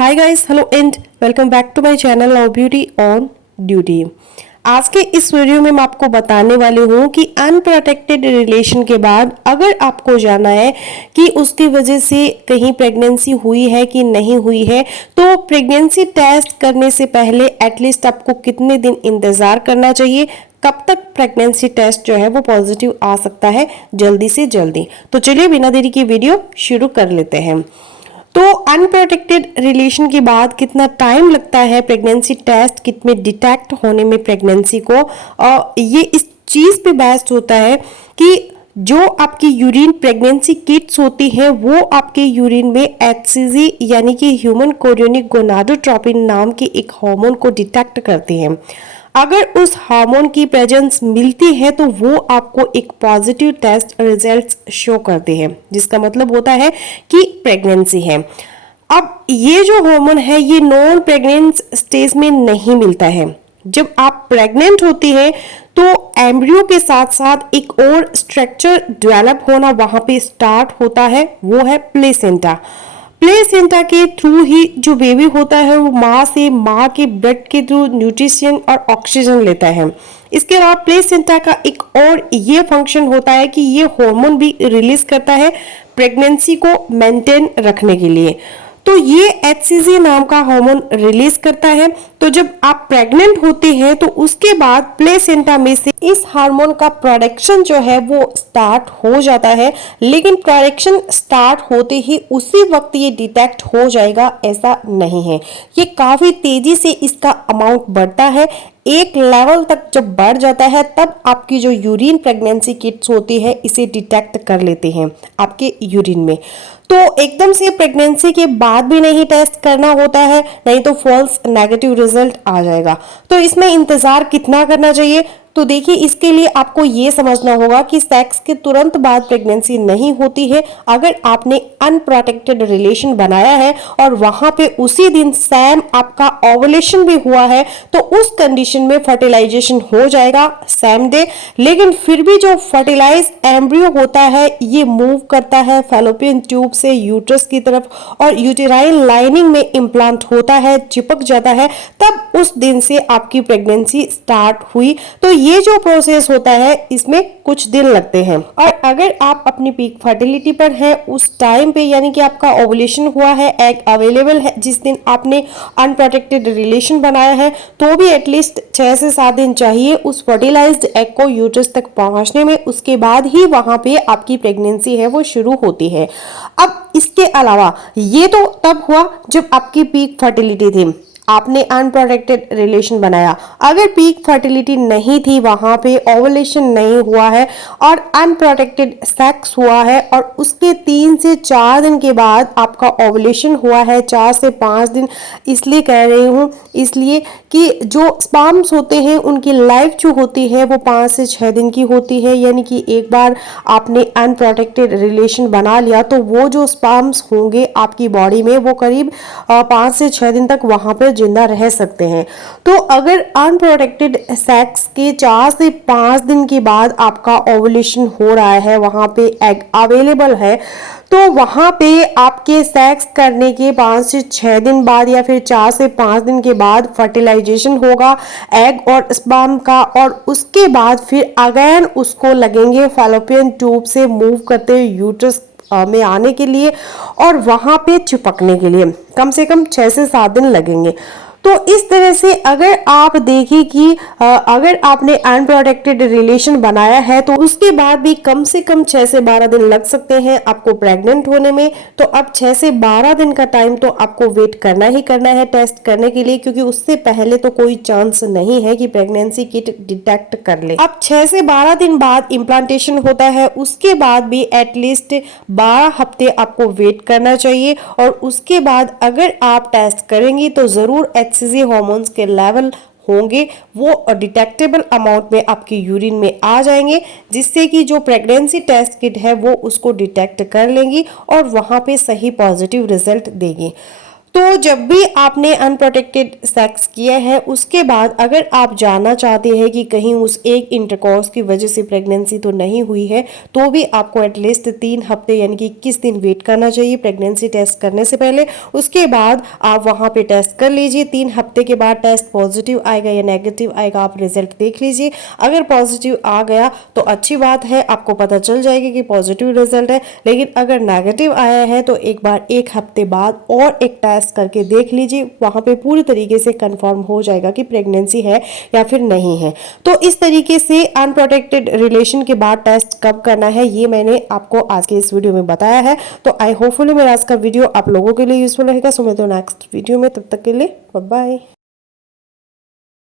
Hi guys, hello and welcome back to my channel love beauty on duty. आज के इस video में मैं आपको बताने वाली हूँ कि अनप्रोटेक्टेड रिलेशन के बाद अगर आपको जाना है कि उसकी वजह से कहीं प्रेगनेंसी हुई है कि नहीं हुई है, तो प्रेगनेंसी टेस्ट करने से पहले एटलीस्ट आपको कितने दिन इंतजार करना चाहिए, कब तक प्रेगनेंसी टेस्ट जो है वो पॉजिटिव आ सकता है जल्दी से जल्दी। तो चलिए बिना देरी की वीडियो शुरू कर लेते हैं। तो अनप्रोटेक्टेड रिलेशन के बाद कितना टाइम लगता है प्रेगनेंसी टेस्ट किट में डिटेक्ट होने में प्रेगनेंसी को, और ये इस चीज पे बेस्ड होता है कि जो आपकी यूरिन प्रेगनेंसी किट्स होती है वो आपके यूरिन में एचसीजी यानी कि ह्यूमन कोरियोनिक गोनाडोट्रोपिन नाम के एक हार्मोन को डिटेक्ट करती हैं। अगर उस हार्मोन की प्रेजेंस मिलती है तो वो आपको एक पॉजिटिव टेस्ट रिजल्ट्स शो करते हैं, जिसका मतलब होता है कि प्रेगनेंसी है। अब ये जो हार्मोन है ये नॉन प्रेग्नेंट स्टेज में नहीं मिलता है। जब आप प्रेग्नेंट होती हैं तो एम्ब्रियो के साथ साथ एक और स्ट्रक्चर डेवलप होना वहां पे स्टार्ट होता है, वो है प्लेसेंटा। प्लेसेंटा के थ्रू ही जो बेबी होता है वो माँ के ब्लड के थ्रू न्यूट्रिशन और ऑक्सीजन लेता है। इसके अलावा प्लेसेंटा का एक और ये फंक्शन होता है कि ये हार्मोन भी रिलीज करता है प्रेगनेंसी को मेंटेन रखने के लिए। तो ये एचसीजी नाम का हार्मोन रिलीज करता है। तो जब आप प्रेग्नेंट होती हैं तो उसके बाद प्लेसेंटा में से इस हार्मोन का प्रोडक्शन जो है वो स्टार्ट हो जाता है, लेकिन प्रोडक्शन स्टार्ट होते ही उसी वक्त ये डिटेक्ट हो जाएगा ऐसा नहीं है। ये काफी तेजी से इसका अमाउंट बढ़ता है। एक लेवल तक जब बढ़ जाता है तब आपकी जो यूरिन प्रेगनेंसी किट्स होती है इसे डिटेक्ट कर लेते हैं आपके यूरिन में। तो एकदम से प्रेगनेंसी के बाद भी नहीं टेस्ट करना होता है, नहीं तो फॉल्स नेगेटिव रिजल्ट आ जाएगा। तो इसमें इंतजार कितना करना चाहिए? तो देखिए, इसके लिए आपको ये समझना होगा कि सेक्स के तुरंत बाद प्रेगनेंसी नहीं होती है। अगर आपने अनप्रोटेक्टेड रिलेशन बनाया है और वहां पे उसी दिन सेम आपका ओवुलेशन भी हुआ है तो उस कंडीशन में फर्टिलाइजेशन हो जाएगा सेम डे। लेकिन फिर भी जो फर्टिलाइज एम्ब्रियो होता है ये मूव करता है फैलोपियन ट्यूब से यूट्रस की तरफ और यूटेराइन लाइनिंग में इम्प्लांट होता है, चिपक जाता है, तब उस दिन से आपकी प्रेगनेंसी स्टार्ट हुई। तो ये जो प्रोसेस होता है इसमें कुछ दिन लगते हैं। और अगर आप अपनी पीक फर्टिलिटी पर हैं उस टाइम पे, यानी कि आपका ओवुलेशन हुआ है, एग अवेलेबल है जिस दिन आपने अनप्रोटेक्टेड रिलेशन बनाया है, तो भी एटलीस्ट 6 से 7 दिन चाहिए उस फर्टिलाइज्ड एग को यूट्रस तक पहुंचने में। उसके बाद ही वहां पे आपकी प्रेगनेंसी है वो शुरू होती है। अब इसके अलावा ये तो तब हुआ जब आपकी पीक फर्टिलिटी थी, आपने अनप्रोटेक्टेड रिलेशन बनाया। अगर पीक फर्टिलिटी नहीं थी, वहां पे ओवुलेशन नहीं हुआ है और अनप्रोटेक्टेड सेक्स हुआ है और उसके 3 से 4 दिन के बाद आपका ओवुलेशन हुआ है, 4 से 5 दिन इसलिए कह रही हूँ, इसलिए कि जो स्पर्म्स होते हैं उनकी लाइफ जो होती है वो 5 से 6 दिन की होती है। यानी कि एक बार आपने अनप्रोटेक्टेड रिलेशन बना लिया तो वो जो स्पर्म्स होंगे आपकी बॉडी में वो करीब 5 से 6 दिन तक वहां पर जिंदा रह सकते हैं। तो अगर अनप्रोटेक्टेड सेक्स के 4 से 5 दिन के बाद आपका ओवुलेशन हो रहा है, वहां पे एग अवेलेबल है, तो वहां पे आपके सेक्स करने के 5 से 6 दिन बाद या फिर 4 से 5 दिन के बाद फर्टिलाइजेशन होगा एग और स्पर्म का, और उसके बाद फिर अगेन उसको लगेंगे फैलोपियन ट्यूब से मूव करते हुए यूट्रस में आने के लिए और वहां पे चिपकने के लिए कम से कम 6 से 7 दिन लगेंगे। तो इस तरह से अगर आप देखें कि अगर आपने अनप्रोटेक्टेड रिलेशन बनाया है तो उसके बाद भी कम से कम 6 से 12 दिन लग सकते हैं आपको प्रेग्नेंट होने में। तो अब 6 से 12 दिन का टाइम तो आपको वेट करना ही करना है टेस्ट करने के लिए, क्योंकि उससे पहले तो कोई चांस नहीं है कि प्रेगनेंसी किट डिटेक्ट कर ले। अब 6 से 12 दिन बाद इम्प्लांटेशन होता है, उसके बाद भी एटलीस्ट 12 हफ्ते आपको वेट करना चाहिए। और उसके बाद अगर आप टेस्ट करेंगी तो जरूर एचसीजी हार्मोन्स के लेवल होंगे, वो डिटेक्टेबल अमाउंट में आपके यूरिन में आ जाएंगे, जिससे कि जो प्रेगनेंसी टेस्ट किट है वो उसको डिटेक्ट कर लेंगी और वहां पे सही पॉजिटिव रिजल्ट देगी। तो जब भी आपने अनप्रोटेक्टेड सेक्स किया है उसके बाद अगर आप जानना चाहते हैं कि कहीं उस एक इंटरकॉर्स की वजह से प्रेगनेंसी तो नहीं हुई है, तो भी आपको एटलीस्ट 3 हफ्ते यानी कि 21 दिन वेट करना चाहिए प्रेगनेंसी टेस्ट करने से पहले। उसके बाद आप वहाँ पे टेस्ट कर लीजिए। 3 हफ्ते के बाद टेस्ट पॉजिटिव आएगा या नेगेटिव आएगा, आप रिजल्ट देख लीजिए। अगर पॉजिटिव आ गया तो अच्छी बात है, आपको पता चल जाएगी कि पॉजिटिव रिजल्ट है। लेकिन अगर नेगेटिव आया है तो एक बार 1 हफ्ते बाद और एक टेस्ट करके देख लीजिए, वहां पे पूरी तरीके से कंफर्म हो जाएगा कि प्रेगनेंसी है या फिर नहीं है। तो इस तरीके से अनप्रोटेक्टेड रिलेशन के बाद टेस्ट कब करना है ये मैंने आपको आज के इस वीडियो में बताया है। तो आई होपफुली मेरा आज का वीडियो आप लोगों के लिए यूजफुल रहेगा। सो मिलते हैं नेक्स्ट वीडियो में, तब तक के लिए बाय बाय।